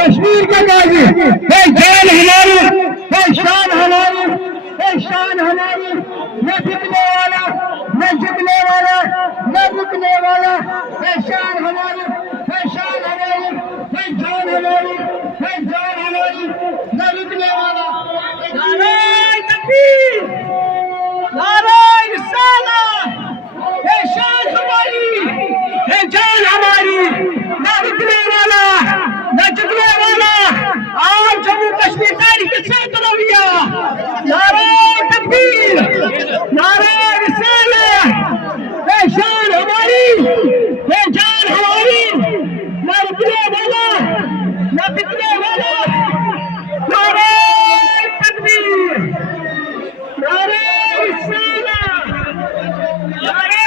कश्मीर का गाजी, है जान हमारी, है शान हमारी, है शान हमारी, न बिकने वाला, न झुकने वाला, न बिकने वाला, है शान हमारी, है शान हमारी, है जान हमारी, है जान हमारी, न बिकने वाला। नारे तकबीर, नारे रिसालत, है शान हमारी, है जान हमारी, न बिकने वाला, न झुकने वाला। आज जम्मू कश्मीर तारीख के साथ रवैया। नारे तकबीर, नारे रिसालत, है शान हमारी, है जान हमारी, न रुकने वाला, न बिकने वाला। नारे तकबीर, नारे रिसालत, नारे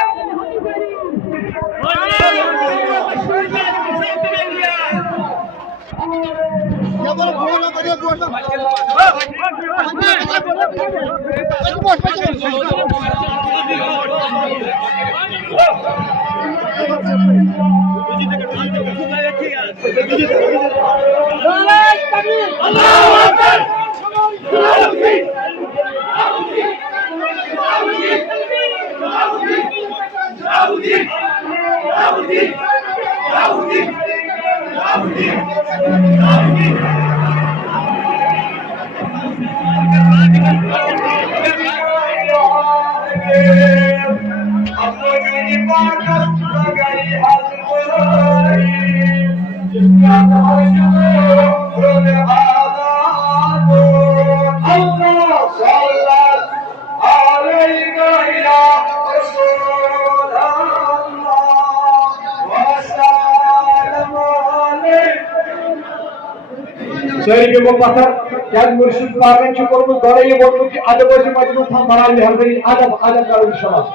शहरी के पाथर क्या मुर्शिद पागल चुकोर में दौरे ये बोलूं कि आदिवासी मजलूम था बना ले हर दिन आदब आदब का विश्वास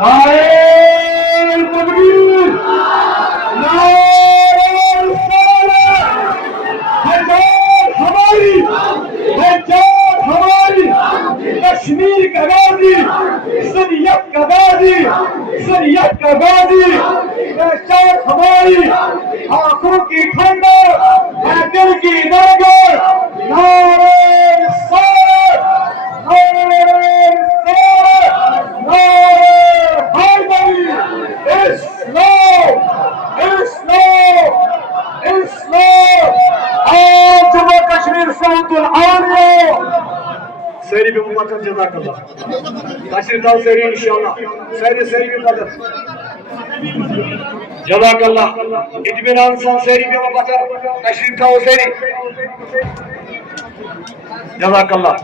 नारे तकबीर नारे हमारी कश्मीर का गाजी सरियत का गाजी सरियत का गाजी पहचान हमारी आंखों की ठंडक दिल की नरगर नारे रिसालत नारे रिसालत नारे हैदरी इस्लाम इस्लाम इस्लाम आज जम्मू कश्मीर सऊदुल आलिया सैरी पे मुमतन जज़ाकल्लाह कश्मीर दाव सैरी इंशाअल्लाह सैरी सैरी पे मदद जज़ाकल्लाह इत्मीनान सान सैरी पे मुमतन कश्मीर दाव सैरी जज़ाकल्लाह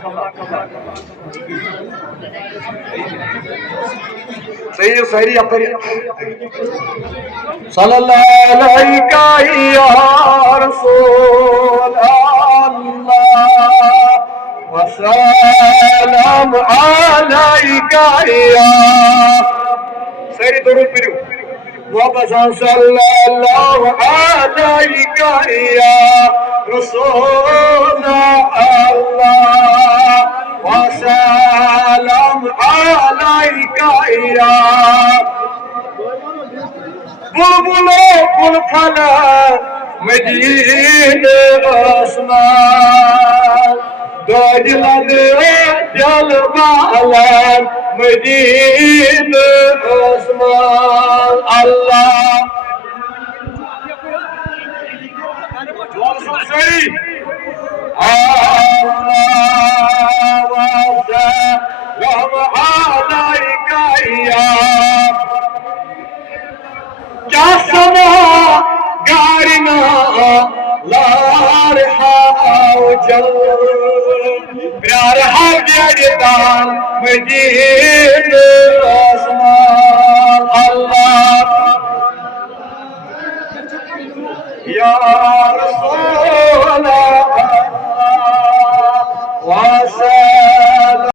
सही सैरी अपनी सल्लल्लाहु अलैहि या रसूल अल्लाह वसलाम अलैका या सैरी दुरूद पढ़ो वापस सल्लल्लाहु अलैका या رسول الله وسلام عليك يا بلبلو بلفلا مدين عثمان دجلة جلبالان مدين عثمان الله وسلام عليك يا جسما قارنا لارحا وجل برارحا وجدان مدين اسمان الله يا رسول الله وسلم